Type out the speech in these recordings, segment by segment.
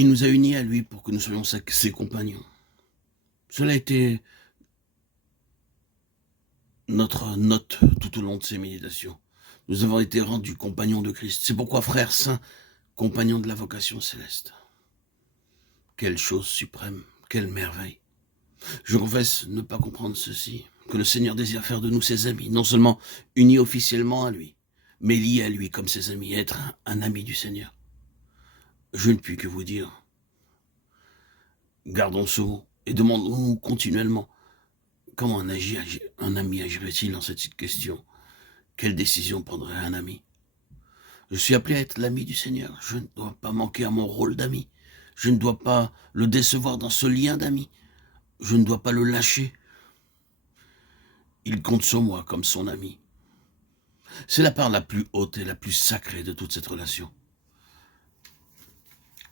Il nous a unis à lui pour que nous soyons ses compagnons. Cela a été notre note tout au long de ces méditations. Nous avons été rendus compagnons de Christ. C'est pourquoi, frères saints, compagnons de la vocation céleste. Quelle chose suprême, quelle merveille. Je confesse ne pas comprendre ceci, que le Seigneur désire faire de nous ses amis, non seulement unis officiellement à lui, mais liés à lui comme ses amis, être un ami du Seigneur. Je ne puis que vous dire, gardons ce mot et demandons-nous continuellement comment un ami agirait-il dans cette question. Quelle décision prendrait un ami? Je suis appelé à être l'ami du Seigneur. Je ne dois pas manquer à mon rôle d'ami. Je ne dois pas le décevoir dans ce lien d'ami. Je ne dois pas le lâcher. Il compte sur moi comme son ami. C'est la part la plus haute et la plus sacrée de toute cette relation.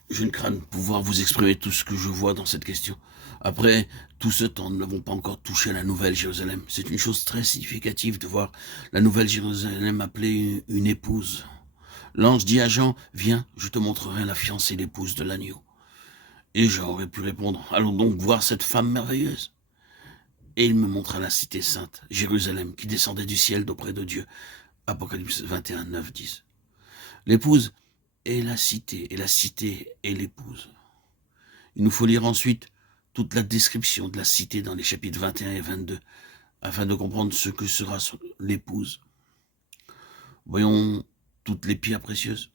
Je ne crains de pouvoir vous exprimer tout ce que je vois dans cette question. Après tout ce temps, nous n'avons pas encore touché à la Nouvelle Jérusalem. C'est une chose très significative de voir la Nouvelle Jérusalem appelée une épouse. L'ange dit à Jean, « Viens, je te montrerai la fiancée, l'épouse de l'agneau. » Et Jean aurait pu répondre, « Allons donc voir cette femme merveilleuse. » Et il me montra la cité sainte, Jérusalem, qui descendait du ciel d'auprès de Dieu. Apocalypse 21, 9, 10. L'épouse est la cité est l'épouse. Il nous faut lire ensuite toute la description de la cité dans les chapitres 21 et 22, afin de comprendre ce que sera l'épouse. Voyons toutes les pierres précieuses.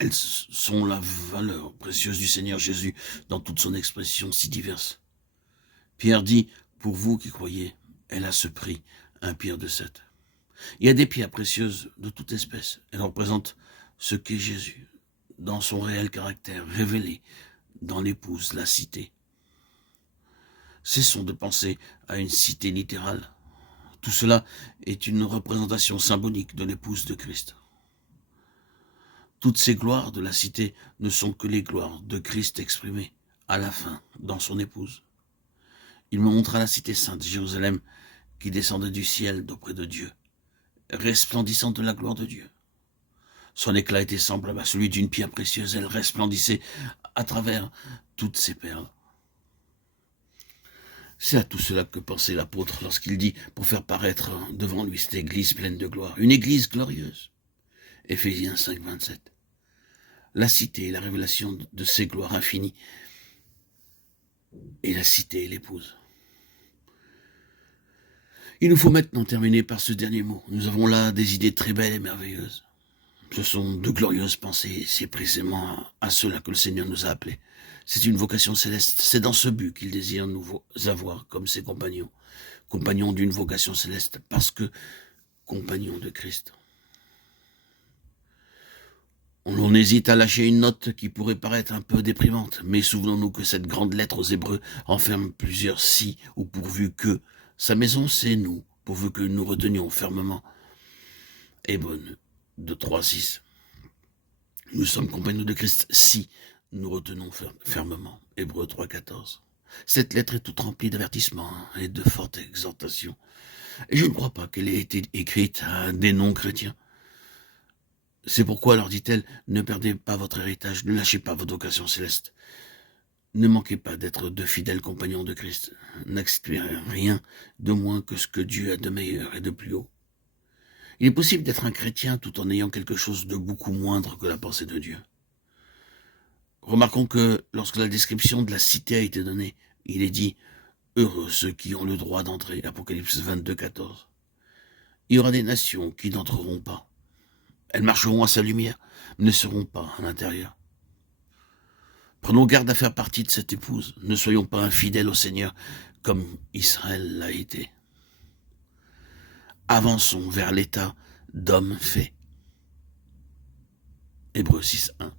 Elles sont la valeur précieuse du Seigneur Jésus dans toute son expression si diverse. Pierre dit, pour vous qui croyez, elle a ce prix, un pierre de 7. Il y a des pierres précieuses de toute espèce. Elles représentent ce qu'est Jésus, dans son réel caractère, révélé dans l'épouse, la cité. Cessons de penser à une cité littérale. Tout cela est une représentation symbolique de l'épouse de Christ. Toutes ces gloires de la cité ne sont que les gloires de Christ exprimées, à la fin, dans son épouse. Il me montra la cité sainte, Jérusalem, qui descendait du ciel d'auprès de Dieu, resplendissante de la gloire de Dieu. Son éclat était semblable à celui d'une pierre précieuse, elle resplendissait à travers toutes ses perles. C'est à tout cela que pensait l'apôtre lorsqu'il dit, pour faire paraître devant lui cette église pleine de gloire, une église glorieuse. Éphésiens 5, 27. La cité est la révélation de ses gloires infinies, et la cité est l'épouse. Il nous faut maintenant terminer par ce dernier mot. Nous avons là des idées très belles et merveilleuses. Ce sont de glorieuses pensées, c'est précisément à cela que le Seigneur nous a appelés. C'est une vocation céleste, c'est dans ce but qu'il désire nous avoir comme ses compagnons. Compagnons d'une vocation céleste, parce que compagnons de Christ. On hésite à lâcher une note qui pourrait paraître un peu déprimante, mais souvenons-nous que cette grande lettre aux Hébreux renferme plusieurs si ou pourvu que. Sa maison, c'est nous, pourvu que nous retenions fermement. Et bonne, de 3-6. Nous sommes compagnons de Christ si nous retenons fermement. Hébreux 3-14. Cette lettre est toute remplie d'avertissements et de fortes exhortations. Et je ne crois pas qu'elle ait été écrite à des non-chrétiens. C'est pourquoi, leur dit-elle, ne perdez pas votre héritage, ne lâchez pas votre vocation céleste. Ne manquez pas d'être de fidèles compagnons de Christ. N'acceptez rien de moins que ce que Dieu a de meilleur et de plus haut. Il est possible d'être un chrétien tout en ayant quelque chose de beaucoup moindre que la pensée de Dieu. Remarquons que lorsque la description de la cité a été donnée, il est dit « Heureux ceux qui ont le droit d'entrer » Apocalypse 22, 14. Il y aura des nations qui n'entreront pas. Elles marcheront à sa lumière, mais ne seront pas à l'intérieur. Prenons garde à faire partie de cette épouse. Ne soyons pas infidèles au Seigneur comme Israël l'a été. Avançons vers l'état d'homme fait. Hébreux 6, 1.